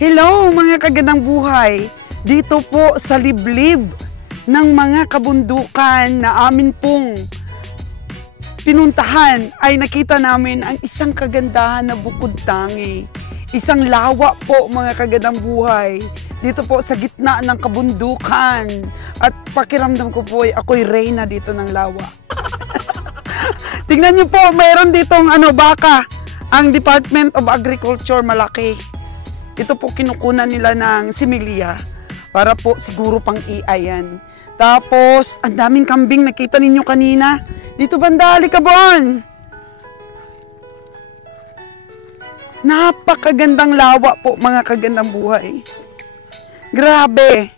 Hello mga kagandang buhay! Dito po sa liblib ng mga kabundukan na amin pong pinuntahan ay nakita namin ang isang kagandahan na bukod tangi. Isang lawa po mga kagandang buhay. Dito po sa gitna ng kabundukan. At pakiramdam ko po ay ako'y reyna dito ng lawa. Tingnan niyo po, mayroon ditong baka. Ang Department of Agriculture malaki. Ito po kinukunan nila ng similya para po siguro pang iyan. Tapos, ang daming kambing nakita ninyo kanina. Dito banda, Alikabon! Napakagandang lawa po mga kagandang buhay. Grabe!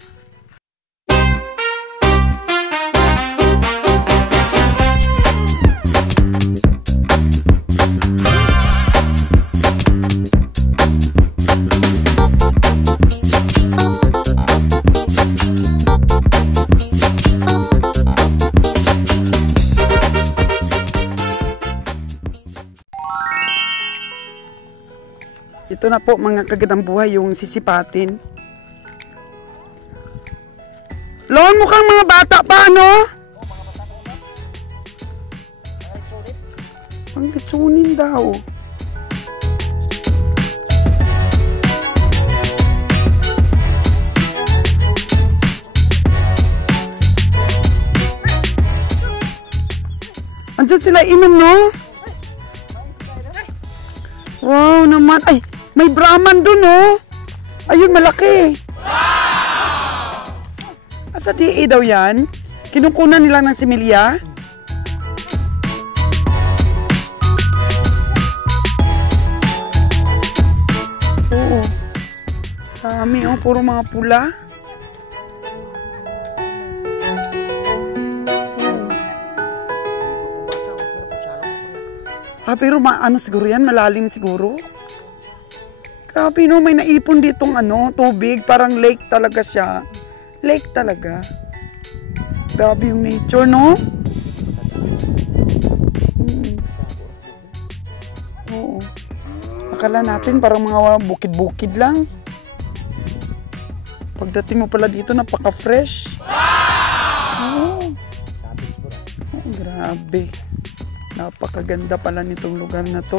Ito na po mga kagandang buhay yung sisipatin. Lon, mukhang mga bata pa, no? Pangletsunin daw. Andyan sila inom, no? Wow naman. Ay! May Brahman dun, oh. Ayun, malaki. Wow! Asa DA daw yan? Kinukunan nila ng similya? Oo. Dami, oh. Puro mga pula. Pero ano siguro yan? Malalim siguro? Grabe, no, may naipon ditong tubig, parang lake talaga siya. Lake talaga. Grabe yung nature, no? Oo. Akala natin parang mga bukid-bukid lang. Pagdating mo pala dito, napaka-fresh. Oo. Oh, grabe. Napakaganda pala nitong lugar na to.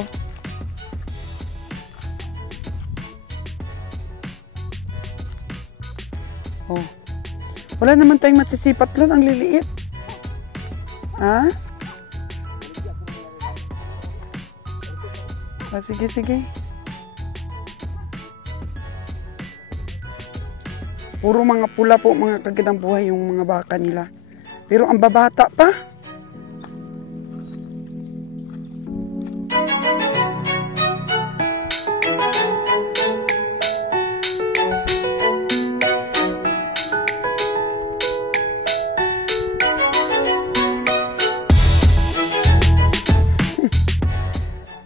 Oh. Wala naman tayong masisipat lang, ang liliit. Ha? Sige, sige. Puro mga pula po, mga kagandang buhay yung mga baka nila. Pero ang babata pa.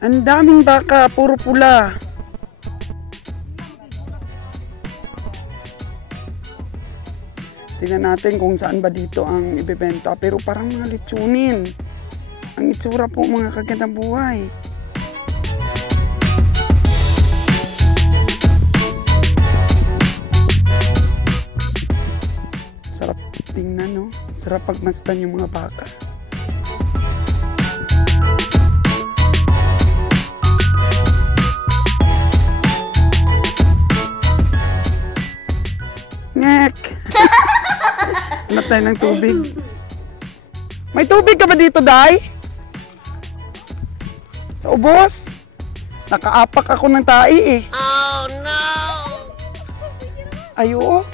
Ang daming baka, puro pula. Tingnan natin kung saan ba dito ang ibebenta. Pero parang mga litsunin. Ang itsura po mga kagandang buhay. Sarap tingnan, no? Sarap pagmasdan yung mga baka. Hanap tayo ng tubig. May tubig ka ba dito, Day? Sa ubos? Nakaapak ako ng tai eh. Oh no! Ay, oo.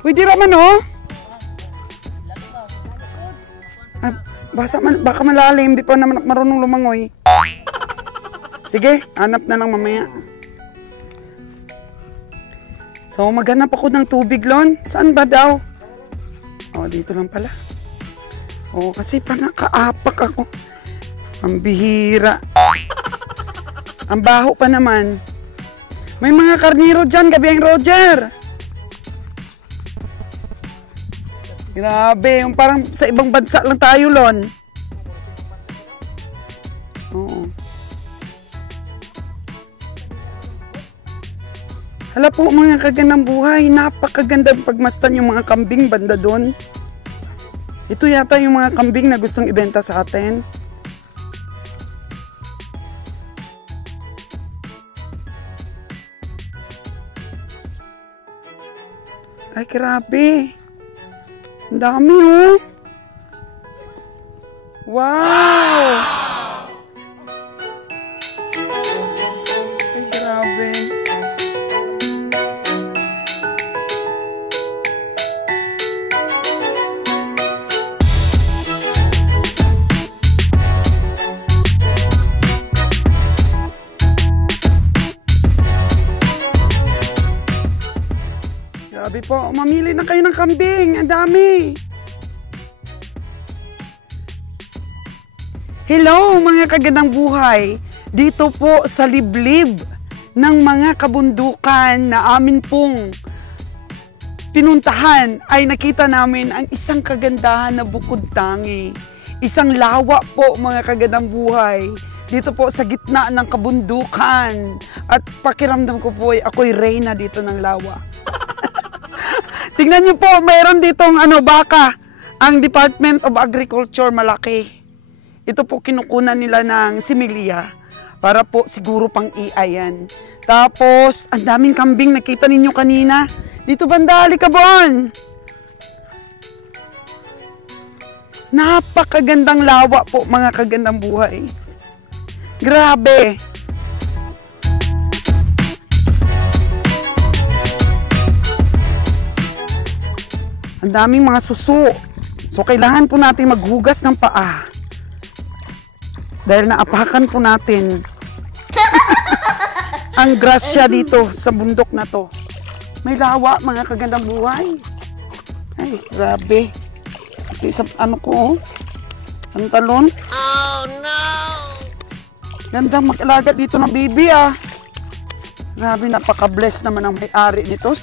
Pwede raman, oh. Ah, baka malalim. Di pa naman marunong lumangoy. Sige, hanap na lang mamaya. So, maghanap ako ng tubig, Lon. Saan ba daw? Oh, dito lang pala. Oh, kasi pa nakaapak ako. Ang bihira. Ang baho pa naman. May mga karniro dyan, Gabi ang Roger. Grabe, yung parang sa ibang bansa lang tayo, Lon. Oo. Hala po mga kagandang buhay, napakagandang pagmastan yung mga kambing banda doon. Ito yata yung mga kambing na gustong ibenta sa atin. Ay, grabe. Ang dami, oh. Wow! Ay, grabe. Grabe po, mamili na kayo ng kambing. Ang dami. Hello mga kagandang buhay. Dito po sa liblib ng mga kabundukan na amin pong pinuntahan ay nakita namin ang isang kagandahan na bukod tangi. Isang lawa po mga kagandang buhay. Dito po sa gitna ng kabundukan. At pakiramdam ko po ay ako'y reyna dito ng lawa. Tingnan niyo po, mayroon ditong baka. Ang Department of Agriculture malaki. Ito po kinukunan nila ng similya para po siguro pang iyan. Tapos, ang daming kambing nakita ninyo kanina. Dito banda, Alikabon. Napakagandang lawa po mga kagandang buhay. Grabe. Ang daming mga suso. So, kailangan po natin maghugas ng paa. Dahil naapakan po natin ang grasya dito sa bundok na to. May lawa, mga kagandang buhay. Ay, grabe. Sa ko, pantalon. Oh, no! Gandang mag-alaga dito ng bibi, ah. Grabe, napaka-bless naman ang may-ari nito.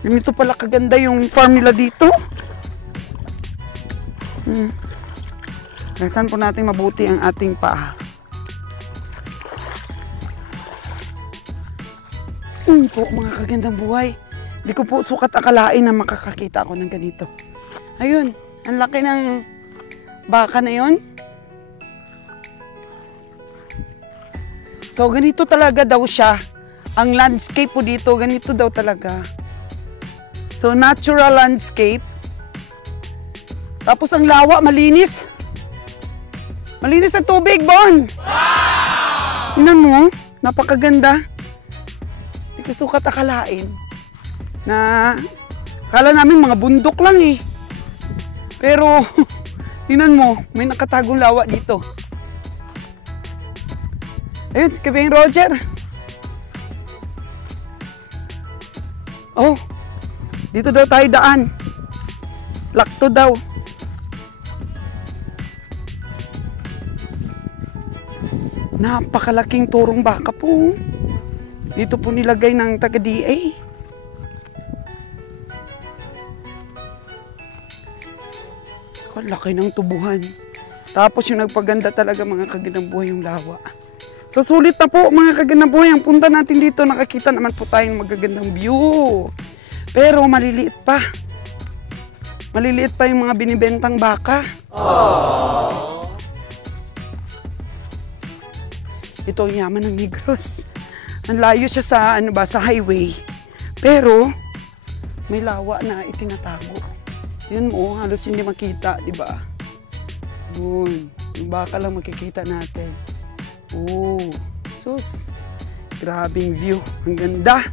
Ganito pala kaganda yung farm nila dito. Saan po natin mabuti ang ating paa. Po mga kagandang buhay. Di ko po sukat akalain na makakakita ako ng ganito. Ayun, ang laki ng baka na yun. So ganito talaga daw siya. Ang landscape po dito, ganito daw talaga. So, natural landscape. Tapos ang lawa, malinis. Malinis ang tubig, Bon. Wow! Tingnan mo, napakaganda. Hindi ko sukat akalain na akala namin mga bundok lang eh. Pero, tingnan mo, may nakatagong lawa dito. Ayun, si Kabing Roger. Oh, dito daw tayo daan. Lakto daw. Napakalaking turong baka po. Dito po nilagay ng taga-DA. Laki ng tubuhan. Tapos yung nagpaganda talaga mga kagandang buhay yung lawa. So sulit na po mga kagandang buhay. Ang punta natin dito, nakakita naman po tayong magagandang view. Pero maliliit pa. Maliliit pa yung mga binibentang baka. Aww. Ito ang yaman ng Negros. Ang layo siya sa, sa highway. Pero, may lawa na itinatago. Yun mo, halos hindi makita, di ba? Yun. Yung baka lang makikita natin. Oh, sus. Grabing view. Ang ganda.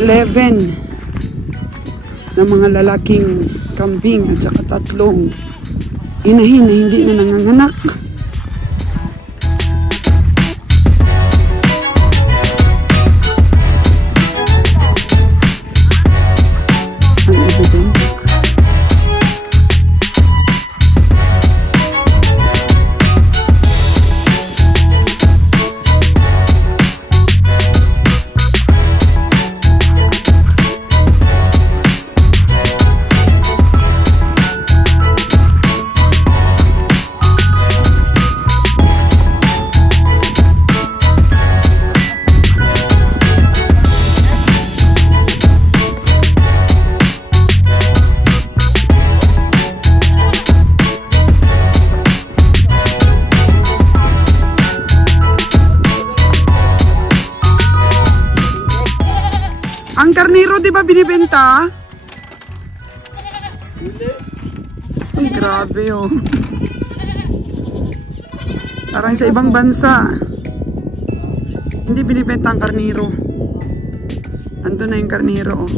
11 na mga lalaking kambing at saka 3 inahin na hindi na nanganganak. karnero, di ba binibenta? Ay, grabe oh. Parang sa ibang bansa. Hindi binibenta ang karnero. Ando na yung karnero oh.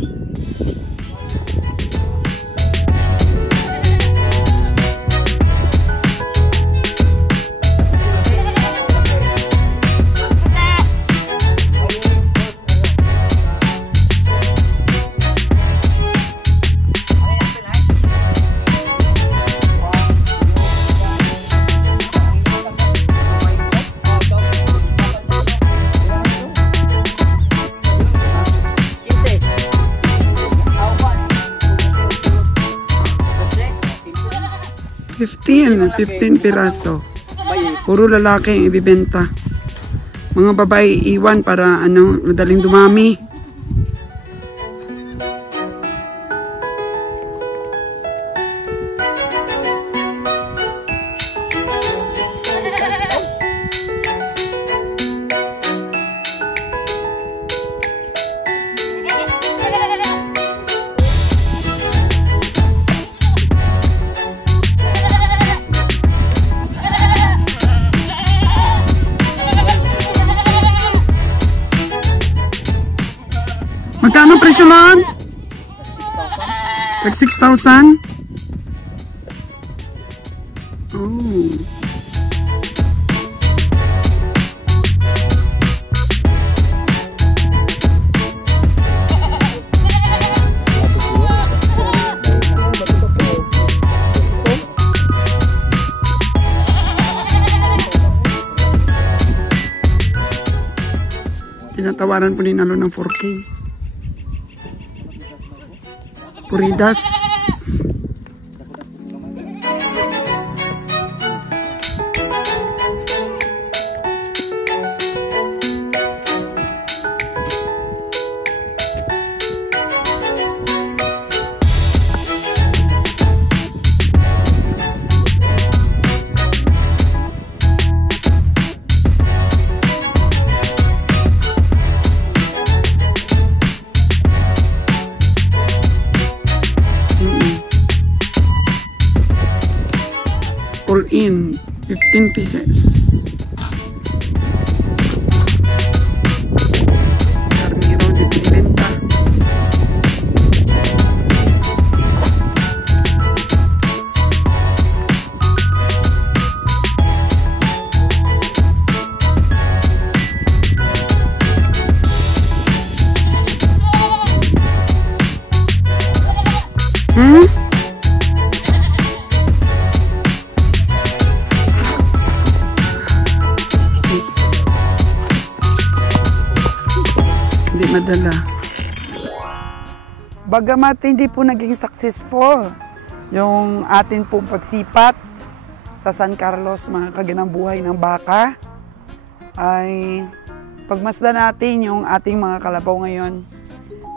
$15 piraso. Puro lalaki ang ibibenta. Mga babae iwan para ano, madaling dumami. Magkano presyo lang? Like 6,000? Oh. Tinatawaran po ni Nalo ng 4K. Puridas. All in 15 pieces. Karnero di binibenta. Madala. Bagamat hindi po naging successful yung atin pong pagsipat sa San Carlos, mga kaganang buhay ng baka, ay pagmasdan natin yung ating mga kalabaw ngayon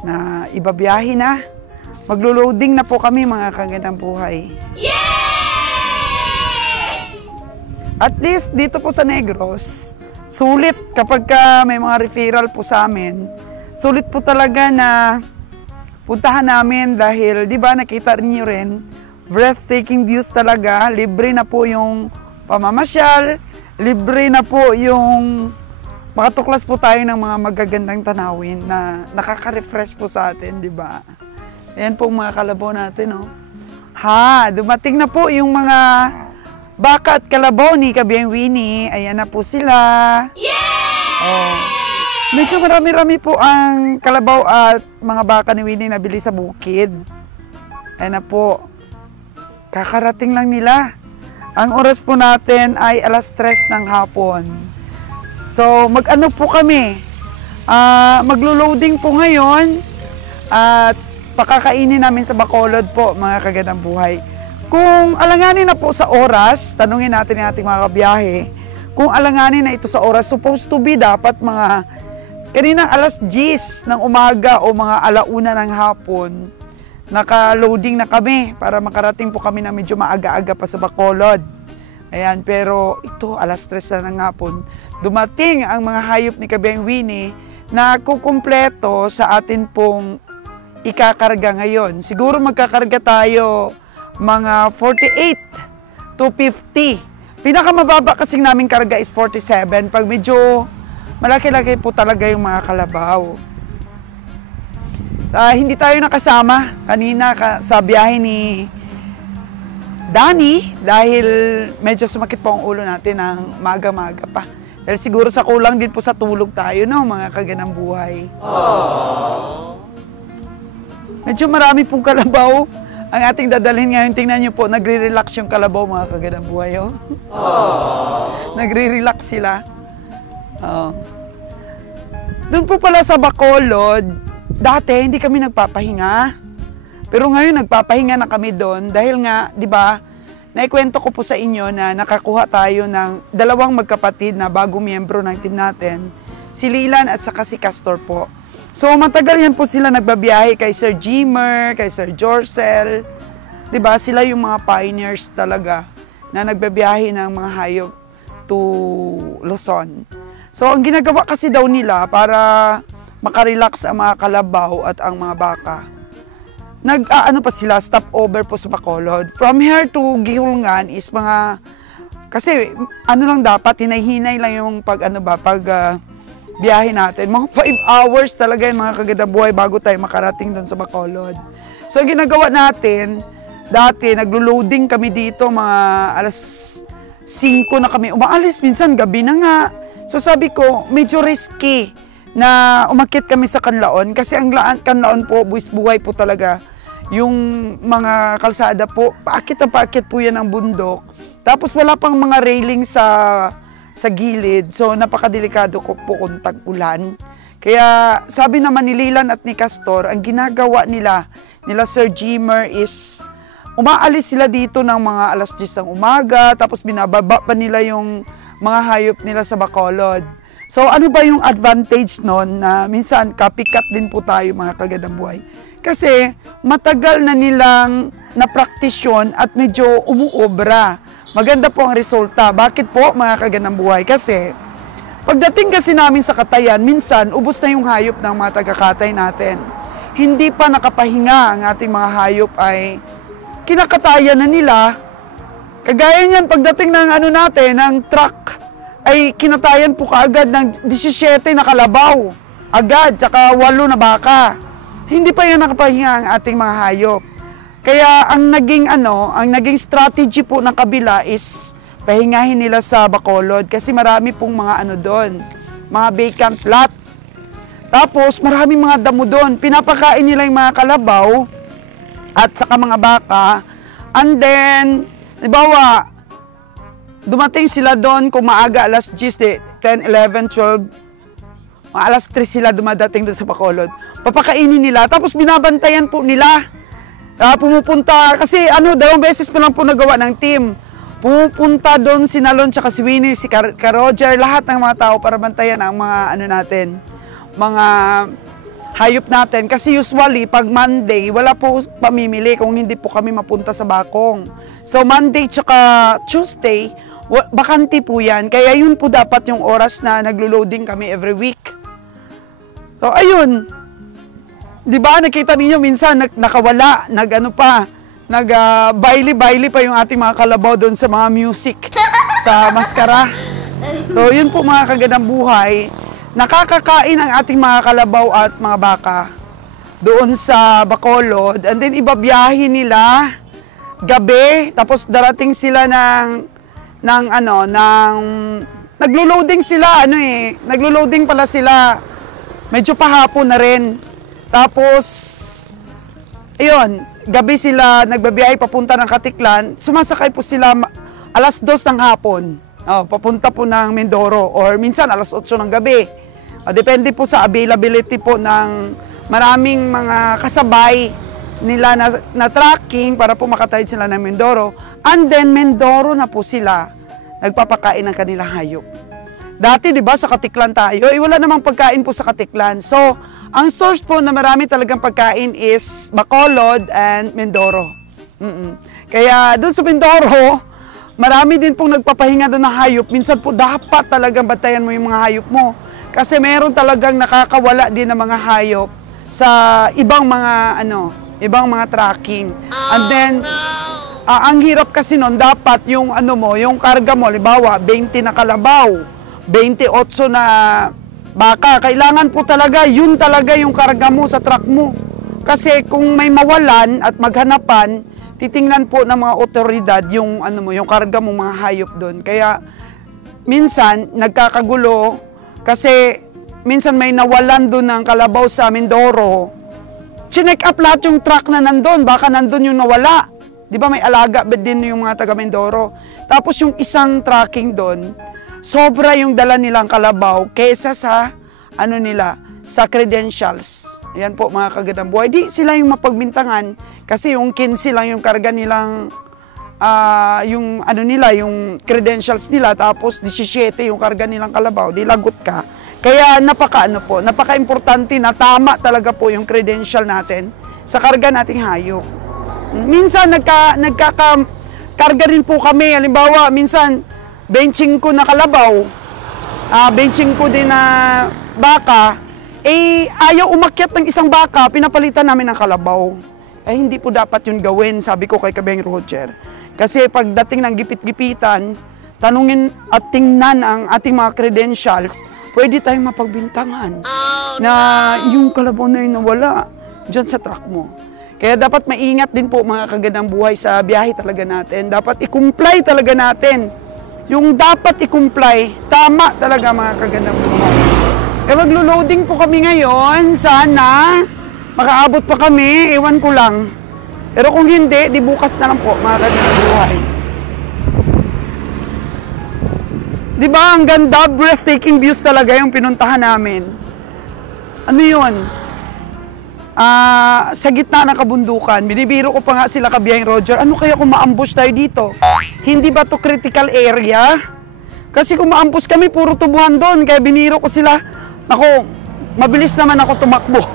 na ibabiyahe na. Maglo-loading na po kami, mga kaganang buhay. At least dito po sa Negros, sulit kapag may mga referral po sa amin. Sulit po talaga na puntahan namin dahil, di ba, nakita niyo rin, breathtaking views talaga. Libre na po yung pamamasyal, libre na po yung makatuklas po tayo ng mga magagandang tanawin na nakaka-refresh po sa atin, di ba? Ayan po mga kalabaw natin, oh. Ha, dumating na po yung mga baka at kalabaw ni Kabiang Winnie. Ayan na po sila. Yeah! Oh. Medyo marami-rami po ang kalabaw at mga baka ni Winnie na bili sa bukid. Ayan na po. Kakarating lang nila. Ang oras po natin ay 3:00 ng hapon. So, mag-ano po kami? Maglo-loading po ngayon at pakakainin namin sa Bacolod po, mga kagandang buhay. Kung alanganin na po sa oras, tanungin natin yung ating mga kabiyahe, kung alanganin na ito sa oras, supposed to be dapat mga kaninang 10:00 ng umaga o mga 1:00 ng hapon, naka-loading na kami para makarating po kami na medyo maaga-aga pa sa Bacolod. Ayan, pero ito 3:00 na ng hapon. Dumating ang mga hayop ni Kabiang Winnie na kukumpleto sa atin pong ikakarga ngayon. Siguro magkakarga tayo mga 48 to 50. Pinakamababa kasing naming karga is 47. Pag medyo malaki-laki po talaga yung mga kalabaw. Hindi tayo nakasama kanina sa biyahe ni Danny dahil medyo sumakit po ang ulo natin ng maga-maga pa. Dahil siguro sa kulang din po sa tulog tayo, no, mga kaganang buhay. Medyo marami pong kalabaw ang ating dadalhin ngayon. Tingnan nyo po, nagre-relax yung kalabaw, mga kaganang buhay. Oh. Nagre-relax sila. Doon po pala sa Bacolod, dati hindi kami nagpapahinga. Pero ngayon nagpapahinga na kami doon dahil nga, di ba, naikwento ko po sa inyo na nakakuha tayo ng dalawang magkapatid na bagong miyembro ng team natin, si Lilan at saka si Castor po. So matagal yan po sila nagbabiyahe kay Sir Jimmer, kay Sir Jorcel. Di ba, sila yung mga pioneers talaga na nagbabiyahe ng mga hayop to Luzon. So ang ginagawa kasi daw nila para makarelax ang mga kalabaw at ang mga baka, nag-ano pa sila, stopover po sa Bacolod. From here to Gihulngan is mga, kasi ano lang dapat, hinay-hinay lang yung biyahe natin. Mga 5 hours talaga yung mga kagandang buhay bago tayo makarating doon sa Bacolod. So ginagawa natin, dati naglo-loading kami dito, mga alas 5 na kami umaalis, minsan gabi na nga. So sabi ko, medyo risky na umakyat kami sa Kanlaon kasi ang Kanlaon po, buwis-buhay po talaga. Yung mga kalsada po, paakit po yan ng bundok. Tapos wala pang mga railing sa gilid. So napakadelikado ko po kung tag-ulan. Kaya sabi naman ni Lilan at ni Castor, ang ginagawa nila Sir Jimmer is umaalis sila dito ng mga alas 10 ng umaga, tapos binababa pa nila yung mga hayop nila sa Bacolod. So ano ba yung advantage nun na minsan copycat din po tayo, mga kagandang buhay? Kasi matagal na nilang na-practice yun at medyo umuobra. Maganda po ang resulta. Bakit po, mga kagandang buhay? Kasi pagdating kasi namin sa katayan, minsan ubos na yung hayop ng mga taga-katay natin. Hindi pa nakapahinga ang ating mga hayop ay kinakatayan na nila. Kagaya niyan, pagdating ng ng truck, ay kinatayan po kaagad ng 17 na kalabaw. Agad, tsaka 8 na baka. Hindi pa yan nakapahinga ang ating mga hayop. Kaya ang naging strategy po ng kabila is pahingahin nila sa Bacolod kasi marami pong mga doon, mga vacant lot. Tapos maraming mga damo doon. Pinapakain nila yung mga kalabaw at saka mga baka. And then, halimbawa, dumating sila doon kung maaga, alas 10, 10, 11, 12, mga alas 3 sila dumadating doon sa Bacolod. Papakainin nila, tapos binabantayan po nila. Pumupunta, kasi 2 beses pa lang po nagawa ng team. Pumupunta doon si Nalon, tsaka si Winnie, si Roger, lahat ng mga tao para bantayan ang mga mga hayop natin. Kasi usually, pag Monday, wala po pamimili kung hindi po kami mapunta sa Bakong. So Monday tsaka Tuesday, bakante po yan. Kaya yun po dapat yung oras na naglo-loading kami every week. So ayun, di ba nakita niyo minsan nakawala, baili-baili pa yung ating mga kalabaw doon sa mga music, sa maskara. So yun po, mga kagandang buhay, nakakakain ang ating mga kalabaw at mga baka doon sa Bacolod, and then ibabiyahin nila gabi, tapos darating sila naglo-loading sila, naglo-loading pala sila, medyo pahapon na rin. Tapos, ayun, gabi sila nagbabiyahe papunta ng Katiklan, sumasakay po sila alas 2 ng hapon, papunta po ng Mindoro, or minsan alas 8 ng gabi. Depende po sa availability po ng maraming mga kasabay nila na tracking para po makatawid sila ng Mindoro. And then, Mindoro na po sila nagpapakain ng kanilang hayop. Dati, di ba, sa Katiklan tayo, wala namang pagkain po sa Katiklan. So, ang source po na marami talagang pagkain is Bacolod and Mindoro. Kaya doon sa Mindoro, marami din pong nagpapahinga doon ng hayop. Minsan po dapat talagang bantayan mo yung mga hayop mo. Kasi meron talagang nakakawala din ng mga hayop sa ibang mga ibang mga tracking. And then ang hirap kasi noon, dapat yung yung karga mo, halimbawa 20 na kalabaw, 28 na baka, kailangan po talaga yun talaga yung karga mo sa truck mo. Kasi kung may mawalan at maghanapan, titingnan po ng mga otoridad yung yung karga mo, mga hayop doon. Kaya minsan nagkakagulo kasi minsan may nawalan doon ng kalabaw sa Mindoro. Chinek up lahat yung truck na nandun, baka nandun yung nawala. Di ba may alaga din yung mga taga Mindoro. Tapos yung isang tracking doon, sobra yung dala nilang kalabaw kesa sa sa credentials. Yan po mga kagandang buhay. Di sila yung mapagbintangan kasi yung 15 lang yung karga nilang yung yung credentials nila, tapos 17 yung karga nilang kalabaw. Di lagot ka. Kaya napaka-importante na tama talaga po yung credential natin sa karga nating hayop. Minsan nagkakakarga rin po kami. Halimbawa, minsan benching ko na kalabaw, benching ko din na baka, ayaw umakyat ng isang baka, pinapalitan namin ng kalabaw. Hindi po dapat yun gawin, sabi ko kay Kabeng Roger. Kasi pagdating ng gipit-gipitan, tanungin at tingnan ang ating mga credentials, pwede tayong mapagbintangan na yung kalabaw na yun nawala dyan sa truck mo. Kaya dapat maingat din po mga kagandang buhay sa biyahe talaga natin. Dapat i-comply talaga natin. Yung dapat i-comply, tama talaga mga kagandang buhay. Kaya maglo-loading po kami ngayon. Sana makaabot pa kami, ewan ko lang. Pero kung hindi, di bukas na lang po mga kagandang buhay. Di ba ang ganda, breathtaking views talaga yung pinuntahan namin. Ano yun? Sa gitna ng kabundukan, binibiro ko pa nga sila Kabiyang Roger, ano kaya kung ma-ambush tayo dito? Hindi ba to critical area? Kasi kung ma-ambush kami, puro tubuhan doon. Kaya biniro ko sila, ako, mabilis naman ako tumakbo.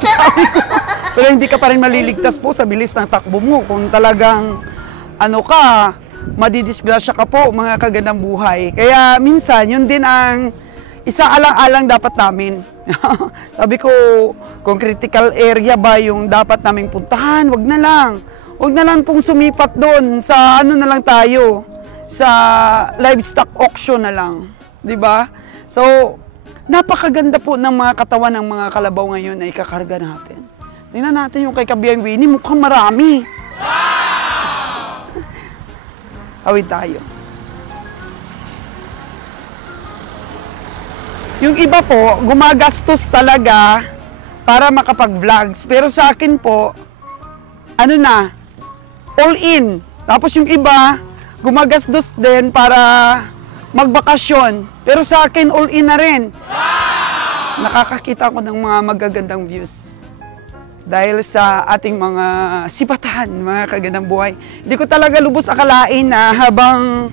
Pero hindi ka pa rin maliligtas po sa bilis ng takbo mo. Kung talagang, madidisgrasya ka po, mga kagandang buhay. Kaya minsan, yun din ang isa alang-alang dapat namin. Sabi ko, kung critical area ba yung dapat naming puntahan, wag na lang. Wag na lang pong sumipat doon sa na lang tayo, sa livestock auction na lang. Diba? So, napakaganda po ng mga katawan ng mga kalabaw ngayon na ikakarga natin. Tingnan natin yung kay Kabiyang Winnie, mukhang marami. Awit tayo. Yung iba po, gumagastos talaga para makapag-vlogs. Pero sa akin po, all in. Tapos yung iba, gumagastos din para magbakasyon. Pero sa akin, all in na rin. Nakakakita ko ng mga magagandang views. Dahil sa ating mga sipatahan, mga kagandang buhay. Hindi ko talaga lubos akalain na habang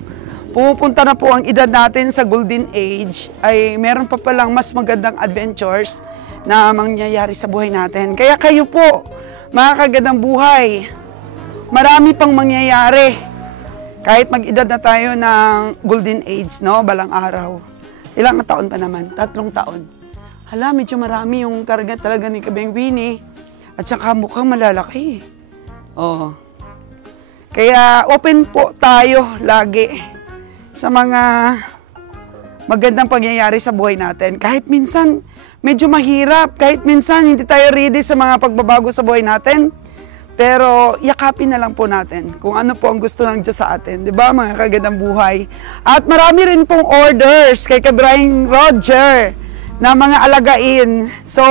pumupunta na po ang edad natin sa golden age, ay meron pa palang mas magandang adventures na mangyayari sa buhay natin. Kaya kayo po, mga kagandang buhay, marami pang mangyayari. Kahit mag-edad na tayo ng golden age, no? Balang araw. Ilang taon pa naman? 3 taon. Hala, medyo marami yung karga talaga ni Kabeng Winnie. At saka mukhang malalaki. Oh. Kaya open po tayo lagi sa mga magandang pangyayari sa buhay natin. Kahit minsan medyo mahirap, kahit minsan hindi tayo ready sa mga pagbabago sa buhay natin, pero yakapin na lang po natin kung ano po ang gusto ng Diyos sa atin. Diba, mga kagandang buhay? At marami rin pong orders kay Kabeng Roger na mga alagain. So,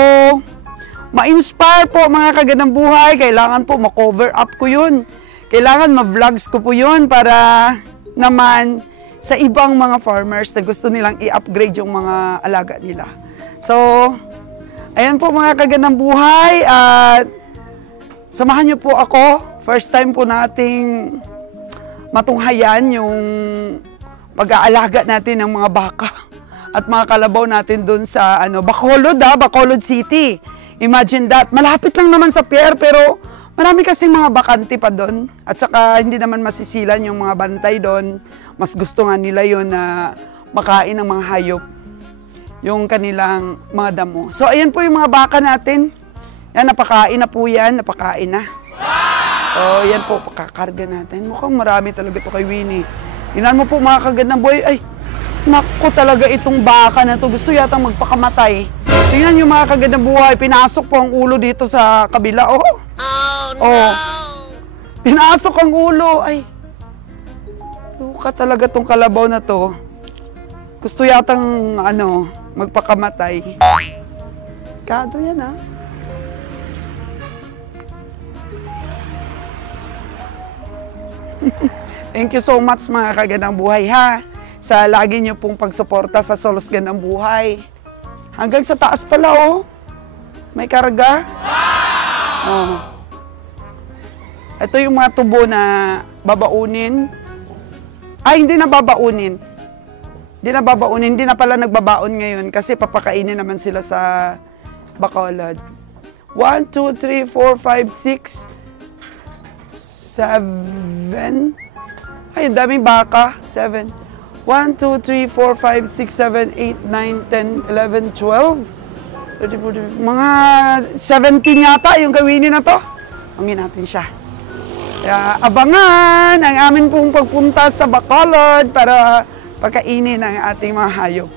ma-inspire po mga kagandang buhay. Kailangan po ma-cover up ko yun. Kailangan ma-vlogs ko po yun para naman sa ibang mga farmers na gusto nilang i-upgrade yung mga alaga nila. So, ayan po mga kagandang buhay. At samahan niyo po ako. First time po nating matunghayan yung pag-aalaga natin ng mga baka at mga kalabaw natin dun sa Bacolod, Bacolod City. Imagine that. Malapit lang naman sa pier, pero marami kasing mga bakante pa doon. At saka hindi naman masisilan yung mga bantay doon. Mas gusto nga nila yon na makain ng mga hayop. yung kanilang mga damo. So, ayan po yung mga baka natin. Yan, napakain na po yan. Napakain na. So, yan po, pakakarga natin. Mukhang marami talaga ito kay Winnie. Tingnan mo po mga kagandang boy. Ay, naku talaga itong baka na to. Gusto yata magpakamatay. Tingnan yung mga kagandang buhay. Pinasok po ang ulo dito sa kabila. Oh, no! Oh. Pinasok ang ulo. Ay, luka talaga tong kalabaw na to. Gusto yatang, magpakamatay. Kado yan, ha? Thank you so much mga kagandang buhay, ha? Sa lagi niyo pong pagsuporta sa Solos Gandang Buhay. Hanggang sa taas pala, oh. May karga. Oh. Ito yung mga tubo na babaunin. Ay, hindi na babaunin. Hindi na babaunin. Hindi na pala nagbabaon ngayon kasi papakainin naman sila sa Bacolod. 1, 2, 3, 4, 5, 6, 7. Ay, ang daming baka. 7. 1, 2, 3, 4, 5, 6, 7, 8, 9, 10, 11, 12. Mga 17 yata yung gawinin na to. Hangin natin siya. Kaya abangan ang amin pong pagpunta sa Bacolod para pagkainin ang ating mga hayop.